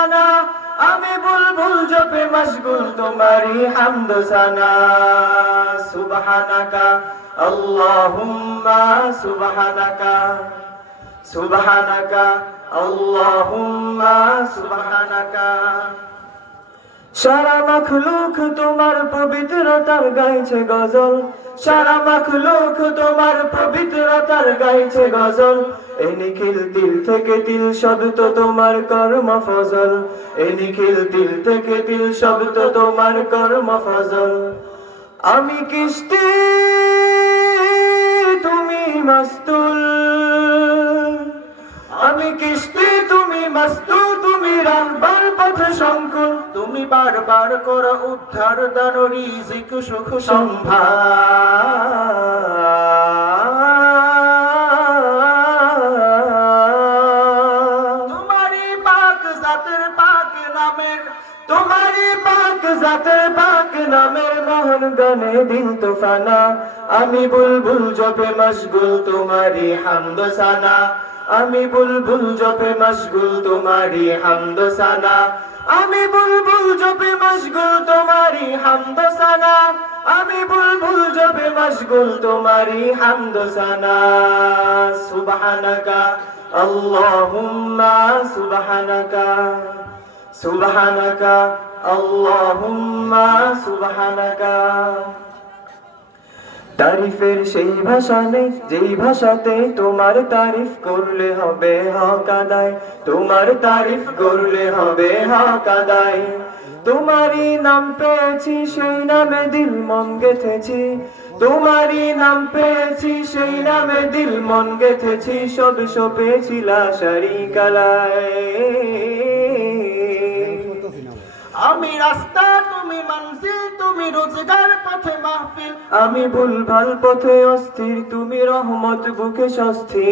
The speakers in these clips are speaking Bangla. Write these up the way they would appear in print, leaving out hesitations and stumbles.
আমি বুলবুল জপে মশগুল তোমারি হামদ সানা সুবহানাকা আল্লাহুম্মা সুবহানাকা সুবহানাকা আল্লাহুম্মা সুবহানাকা সারা মখলুক তোমার পবিত্রতার গাইছে গজল সারা মখলুক তোমার পবিত্রতার গাইছে গজল এই নিখিল দিল থেকে দিল শব্দ তোমার কর্ম ফজল এই নিখিল দিল থেকে দিল শব্দ তোমার কর্ম ফজল আমি কিস্তি তুমি মাস্তুল আমি কিস্তি তুমি মাস্তুল তুমি রাহবার পথে সংকুল তুমি বারবার করো উদ্ধার দান রিজিক সুখ সম্ভার তোমারই পাক জাতের পাক নামের তোমারই পাক জাতের পাক নামের মোহন গানে দিল তুফানা আমি বুলবুল জপে মশগুল তোমারি হামদ সানা আমি বুলবুল জপে মশগুল তোমারি হামদ সানা আমি বুলবুল জপে মশগুল তোমারি হামদ সানা আমি বুলবুল জপে মশগুল তোমারি হামদ সানা সুবহানাকা আল্লাহুম্মা সুবহানাকা সুবহানাকা আল্লাহুম্মা সুবহানাকা তারিফের সেই ভাষা নেই যেই ভাষাতে তোমার তারিফ করলে হবে হক আদায় তোমার তারিফ করলে হবে হক আদায় তোমারই নাম পেয়েছি সেই নামে দিল মন গেথেছি তোমারই নাম পেয়েছি সেই নামে দিল মন গেথেছি সব সপেছি লাশারি কালায় আমি রাস্তা তুমি মঞ্জিল তুমি রোজগার পথে মাহফিল আমি ভুলভাল পথে অস্থির তুমি রহমত বুকে স্বস্তির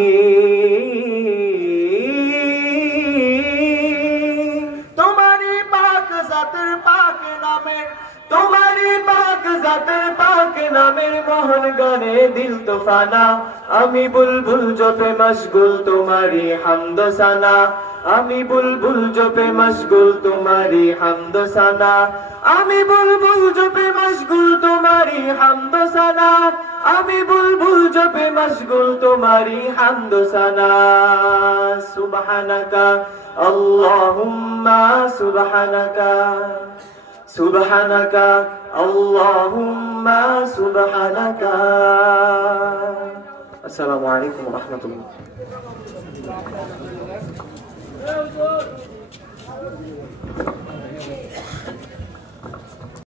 তোমারই পাক জাতের পাক নামের তোমারই পাক জাতের পাক নামের মোহন গানে দিল তুফানা আমি বুলবুল জপে মশগুল তোমারি হামদ সানা আমি বুলবুল জপে মশগুল তোমারি হামদ সানা আমি বুলবুল জপে মশগুল তোমারি হামদ সানা আমি বুলবুল জপে মশগুল তোমারি হামদ সানা সুবহানাকা আল্লাহুম্মা সুবহানাকা সুবহানাকা আল্লাহুম্মা সুবহানাকা আসসালামু আলাইকুম ওয়া রাহমাতুল্লাহ